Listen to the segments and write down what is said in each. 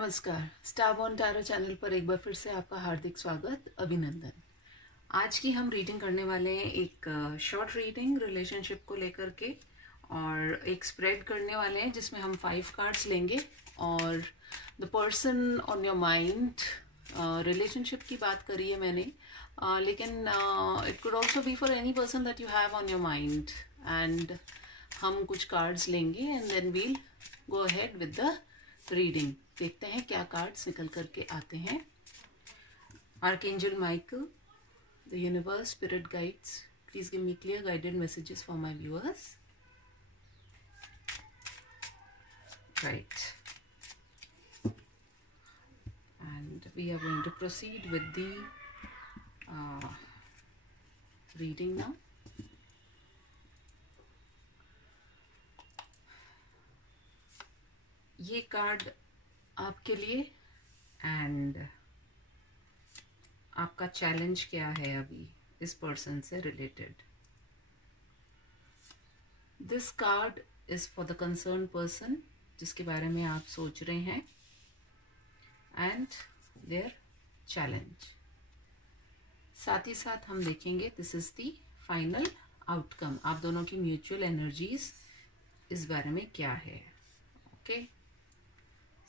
नमस्कार, स्टारबॉर्न tarot channel पर एक बार फिर से आपका हार्दिक स्वागत, अभिनंदन। आज की हम रीडिंग करने वाले हैं एक शॉर्ट रीडिंग रिलेशनशिप को लेकर के, और एक स्प्रेड करने वाले हैं जिसमें हम 5 कार्ड्स लेंगे और the person on your mind. Relationship की बात करी है मैंने, लेकिन it could also be for any person that you have on your mind. And हम कुछ कार्ड्स लेंगे and then we'll go ahead with the reading. देखते हैं क्या कार्ड्स निकल करके आते हैं। Archangel Michael, the universe, spirit guides, please give me clear guided messages for my viewers. Right, and we are going to proceed with the reading now. ये card आपके लिए एंड आपका चैलेंज क्या है अभी इस पर्सन से related. This card is for the concern person जिसके बारे में आप सोच रहे हैं, एंड देयर चैलेंज। साथ ही साथ हम देखेंगे this is the final outcome. आप दोनों की म्यूचुअल एनर्जीज इस बारे में क्या है। ओके,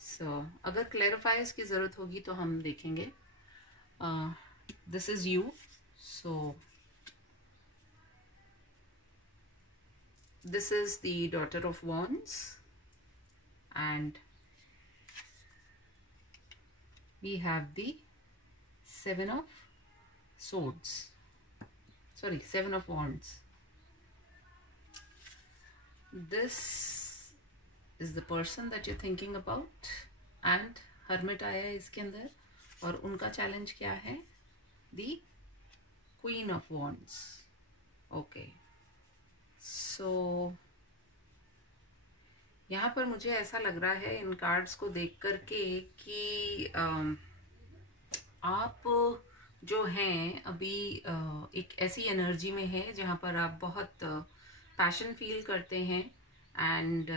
सो अगर क्लैरिफाइज की ज़रूरत होगी तो हम देखेंगे। This is you, so this is the daughter of wands and we have the 7 of swords, sorry, 7 of wands. This is the person that you're thinking about, and hermit आया है इसके अंदर, और उनका चैलेंज क्या है? The queen of wands. Okay, so यहाँ पर मुझे ऐसा लग रहा है इन कार्ड्स को देख करके कि आप जो हैं अभी एक ऐसी एनर्जी में है जहाँ पर आप बहुत पैशन फील करते हैं and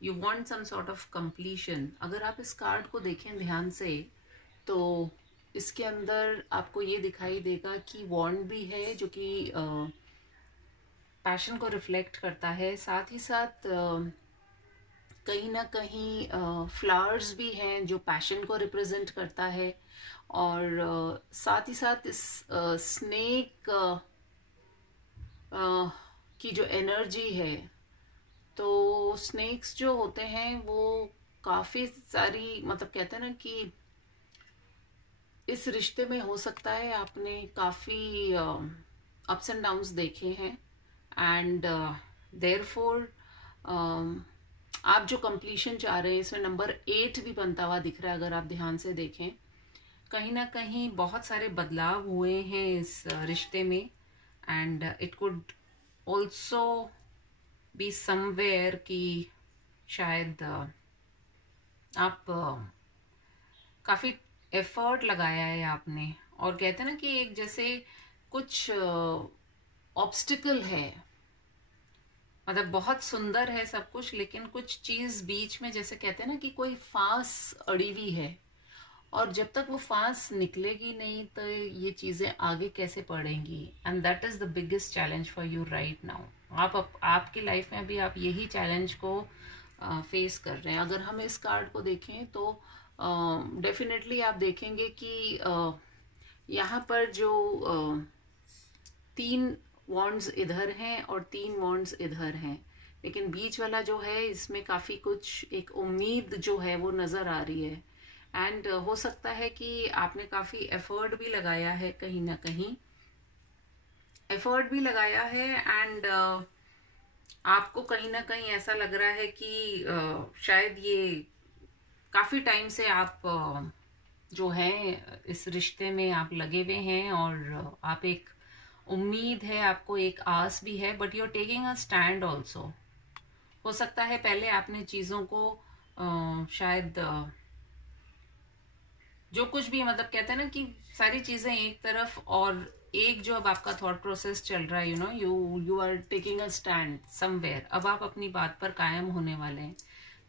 you want some sort of completion. अगर आप इस कार्ड को देखें ध्यान से तो इसके अंदर आपको ये दिखाई देगा कि वॉन्ड भी है जो कि पैशन को रिफ्लेक्ट करता है। साथ ही साथ कहीं ना कहीं फ्लावर्स भी हैं जो पैशन को रिप्रेजेंट करता है, और साथ ही साथ इस स्नेक की जो एनर्जी है, तो स्नेक्स जो होते हैं वो काफ़ी सारी, मतलब कहते हैं ना कि इस रिश्ते में हो सकता है आपने काफ़ी अप्स एंड डाउन्स देखे हैं, एंड देयरफॉर आप जो कंप्लीशन चाह रहे हैं इसमें नंबर 8 भी बनता हुआ दिख रहा है। अगर आप ध्यान से देखें कहीं ना कहीं बहुत सारे बदलाव हुए हैं इस रिश्ते में, and it could also be somewhere कि शायद आप काफ़ी एफर्ट लगाया है आपने, और कहते हैं ना कि एक जैसे कुछ ऑब्स्टिकल है, मतलब बहुत सुंदर है सब कुछ, लेकिन कुछ चीज़ बीच में, जैसे कहते हैं ना कि कोई फांस अड़ी हुई है, और जब तक वो फांस निकलेगी नहीं तो ये चीज़ें आगे कैसे बढ़ेंगी। And that is the biggest challenge for you right now. आपकी लाइफ में अभी आप यही चैलेंज को फेस कर रहे हैं। अगर हम इस कार्ड को देखें तो डेफिनेटली आप देखेंगे कि यहाँ पर जो 3 वॉन्ड्स इधर हैं और 3 वॉन्ड्स इधर हैं, लेकिन बीच वाला जो है इसमें काफ़ी कुछ एक उम्मीद जो है वो नज़र आ रही है। एंड हो सकता है कि आपने काफ़ी एफर्ट भी लगाया है, कहीं ना कहीं एफर्ट भी लगाया है, एंड आपको कहीं ना कहीं ऐसा लग रहा है कि शायद ये काफ़ी टाइम से आप जो हैं इस रिश्ते में आप लगे हुए हैं, और आप एक उम्मीद है, आपको एक आस भी है, but you are taking a stand also. हो सकता है पहले आपने चीज़ों को शायद जो कुछ भी, मतलब कहते हैं ना कि सारी चीज़ें एक तरफ, और एक जो अब आपका थॉट प्रोसेस चल रहा है, you are taking a stand somewhere. अब आप अपनी बात पर कायम होने वाले हैं।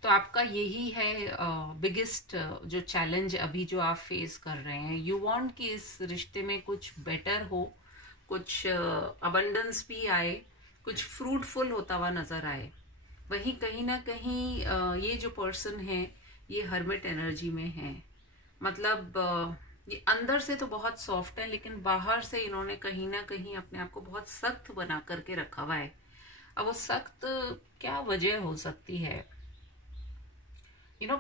तो आपका यही है बिगेस्ट जो चैलेंज अभी जो आप फेस कर रहे हैं। यू वांट कि इस रिश्ते में कुछ बेटर हो, कुछ अबंडेंस भी आए, कुछ फ्रूटफुल होता हुआ नजर आए। वहीं कहीं ना कहीं ये जो पर्सन है ये हर्मिट एनर्जी में है। मतलब ये अंदर से तो बहुत सॉफ्ट है, लेकिन बाहर से इन्होंने कहीं ना कहीं अपने आप को बहुत सख्त बना करके रखा हुआ है। अब वो सख्त क्या वजह हो सकती है,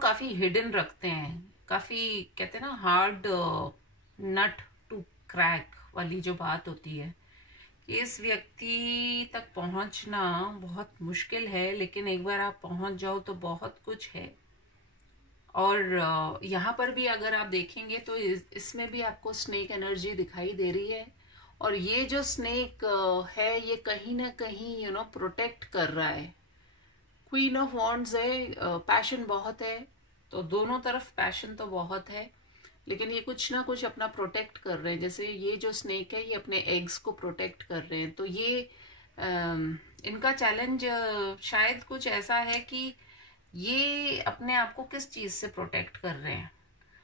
काफी हिडन रखते हैं, काफी कहते हैं ना हार्ड नट टू क्रैक वाली जो बात होती है, इस व्यक्ति तक पहुंचना बहुत मुश्किल है, लेकिन एक बार आप पहुंच जाओ तो बहुत कुछ है। और यहाँ पर भी अगर आप देखेंगे तो इसमें भी आपको स्नेक एनर्जी दिखाई दे रही है। और ये जो स्नेक है ये कहीं ना कहीं प्रोटेक्ट कर रहा है। क्वीन ऑफ वॉन्ड्स है, पैशन बहुत है, तो दोनों तरफ पैशन तो बहुत है, लेकिन ये कुछ ना कुछ अपना प्रोटेक्ट कर रहे हैं। जैसे ये जो स्नेक है ये अपने एग्स को प्रोटेक्ट कर रहे हैं। तो ये इनका चैलेंज शायद कुछ ऐसा है कि ये अपने आप को किस चीज से प्रोटेक्ट कर रहे हैं।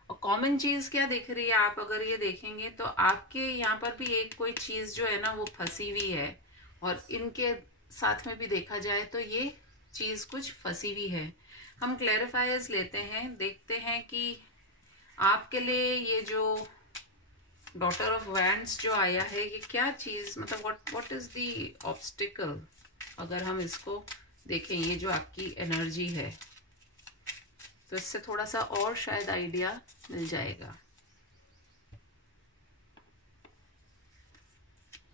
और कॉमन चीज क्या दिख रही है, आप अगर ये देखेंगे तो आपके यहाँ पर भी एक कोई चीज जो है ना वो फंसी हुई है, और इनके साथ में भी देखा जाए तो ये चीज कुछ फंसी हुई है। हम क्लैरिफायर्स लेते हैं, देखते हैं कि आपके लिए ये जो डॉटर ऑफ वैंड्स जो आया है ये क्या चीज, मतलब व्हाट इज द ऑब्स्टिकल। अगर हम इसको देखें, ये जो आपकी एनर्जी है, तो इससे थोड़ा सा और शायद आइडिया मिल जाएगा।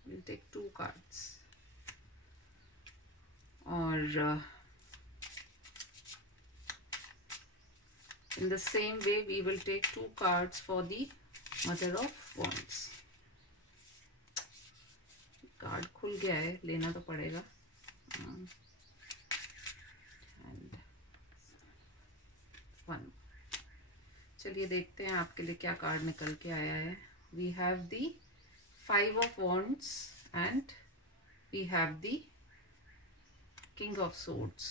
We'll take 2 cards और in the same way we will take 2 cards for the Mother of Wands। Card खुल गया है, लेना तो पड़ेगा। And 1। चलिए देखते हैं आपके लिए क्या कार्ड निकल के आया है। We have the 5 of Wands and we have the King of Swords।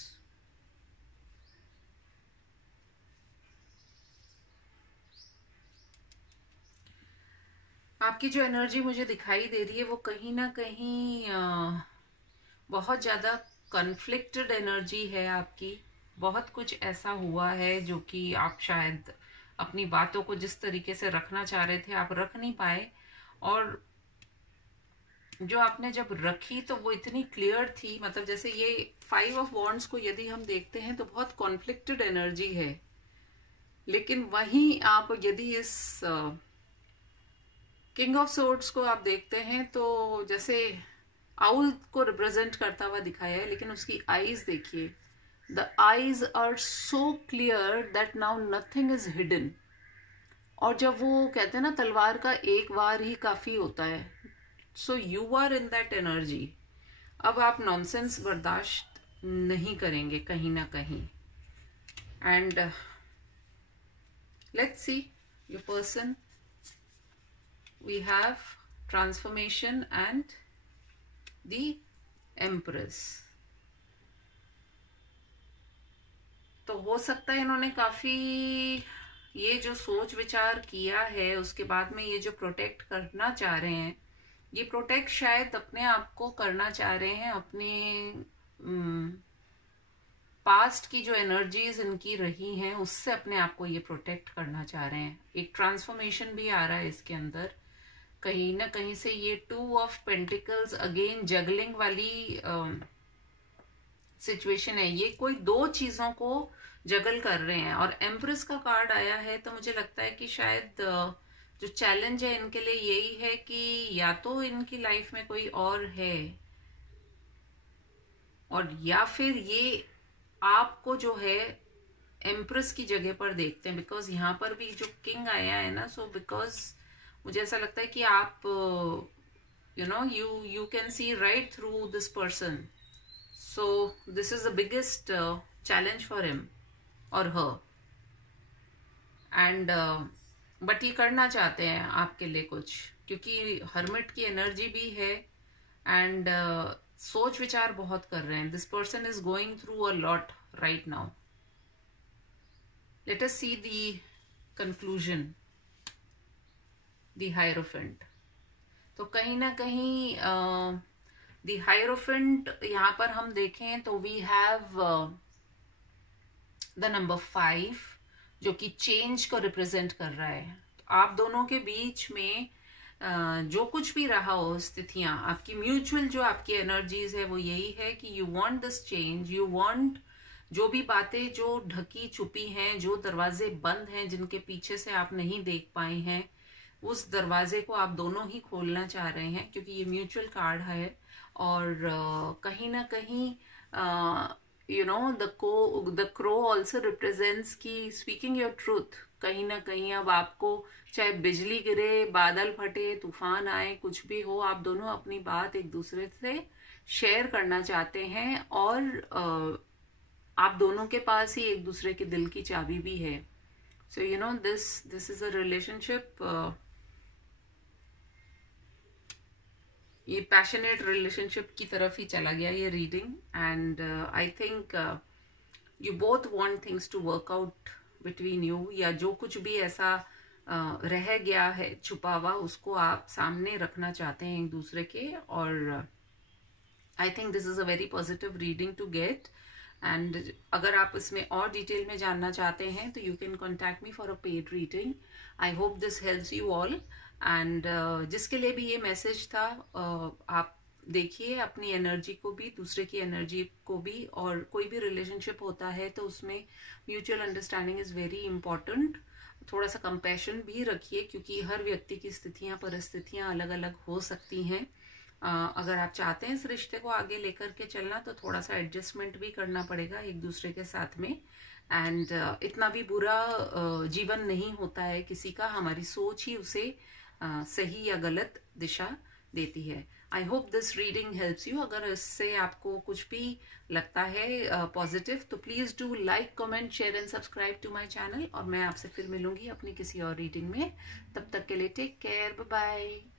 आपकी जो एनर्जी मुझे दिखाई दे रही है वो कहीं ना कहीं बहुत ज़्यादा कन्फ्लिक्टेड एनर्जी है आपकी। बहुत कुछ ऐसा हुआ है जो कि आप शायद अपनी बातों को जिस तरीके से रखना चाह रहे थे आप रख नहीं पाए, और जो आपने जब रखी तो वो इतनी क्लियर थी। मतलब जैसे ये 5 ऑफ वॉन्ड्स को यदि हम देखते हैं तो बहुत कॉन्फ्लिक्टेड एनर्जी है, लेकिन वहीं आप यदि इस किंग ऑफ सोर्ड्स को आप देखते हैं तो जैसे आउल को रिप्रेजेंट करता हुआ दिखाया है, लेकिन उसकी आईज देखिए, the eyes are so clear that now nothing is hidden. और जब वो कहते हैं ना तलवार का एक वार ही काफी होता है, so you are in that energy. अब आप नॉनसेंस बर्दाश्त नहीं करेंगे कहीं ना कहीं। And let's see your person. We have transformation and the Empress। तो हो सकता है इन्होंने काफी ये जो सोच विचार किया है, उसके बाद में ये जो प्रोटेक्ट करना चाह रहे हैं, ये प्रोटेक्ट शायद अपने आप को करना चाह रहे हैं, अपने पास्ट की जो एनर्जीज इनकी रही हैं उससे अपने आप को ये प्रोटेक्ट करना चाह रहे हैं। एक ट्रांसफॉर्मेशन भी आ रहा है इसके अंदर। कहीं ना कहीं से ये 2 ऑफ पेंटिकल्स अगेन जगलिंग वाली सिचुएशन है। ये कोई 2 चीजों को जगल कर रहे हैं। और एम्प्रेस का कार्ड आया है, तो मुझे लगता है कि शायद जो चैलेंज है इनके लिए यही है कि या तो इनकी लाइफ में कोई और है, और या फिर ये आपको जो है एम्प्रेस की जगह पर देखते हैं। बिकॉज यहाँ पर भी जो किंग आया है ना, सो बिकॉज मुझे ऐसा लगता है कि आप you can see right through this person. So this is the biggest challenge for him और हर। एंड बट ये करना चाहते हैं आपके लिए कुछ, क्योंकि हर्मिट की एनर्जी भी है एंड सोच विचार बहुत कर रहे हैं। This person is going through a lot right now. Let us see the conclusion, the hierophant. तो कहीं ना कहीं द हायरोफेंट यहाँ पर हम देखें तो वी हैव द नंबर 5 जो कि चेंज को रिप्रेजेंट कर रहा है। तो आप दोनों के बीच में जो कुछ भी रहा हो स्थितियां, आपकी म्यूचुअल जो आपकी एनर्जीज है वो यही है कि you want this change, you want जो भी बातें जो ढकी छुपी हैं, जो दरवाजे बंद हैं, जिनके पीछे से आप नहीं देख पाए हैं, उस दरवाजे को आप दोनों ही खोलना चाह रहे हैं, क्योंकि ये म्यूचुअल कार्ड है। और कहीं ना कहीं you know the crow also represents की स्पीकिंग योर ट्रूथ। कहीं ना कहीं अब आपको चाहे बिजली गिरे, बादल फटे, तूफान आए, कुछ भी हो, आप दोनों अपनी बात एक दूसरे से शेयर करना चाहते हैं। और आप दोनों के पास ही एक दूसरे के दिल की चाबी भी है। So you know this is a relationship, ये पैशनेट रिलेशनशिप की तरफ ही चला गया ये reading. And I think you both want things to work out between you, या जो कुछ भी ऐसा रह गया है छुपा हुआ, उसको आप सामने रखना चाहते हैं एक दूसरे के। और I think this is a very positive reading to get. And अगर आप इसमें और डिटेल में जानना चाहते हैं तो you can contact me for a paid reading. I hope this helps you all. And जिसके लिए भी ये मैसेज था, आप देखिए अपनी एनर्जी को भी, दूसरे की एनर्जी को भी। और कोई भी रिलेशनशिप होता है तो उसमें mutual understanding is very important. थोड़ा सा कंपैशन भी रखिए, क्योंकि हर व्यक्ति की स्थितियां, परिस्थितियां अलग अलग हो सकती हैं। अगर आप चाहते हैं इस रिश्ते को आगे लेकर के चलना तो थोड़ा सा एडजस्टमेंट भी करना पड़ेगा एक दूसरे के साथ में। एंड इतना भी बुरा जीवन नहीं होता है किसी का, हमारी सोच ही उसे सही या गलत दिशा देती है। I hope this reading helps you. अगर इससे आपको कुछ भी लगता है पॉजिटिव तो please do like, comment, share and subscribe to my channel. और मैं आपसे फिर मिलूंगी अपनी किसी और रीडिंग में। तब तक के लिए टेक केयर, बाय बाय।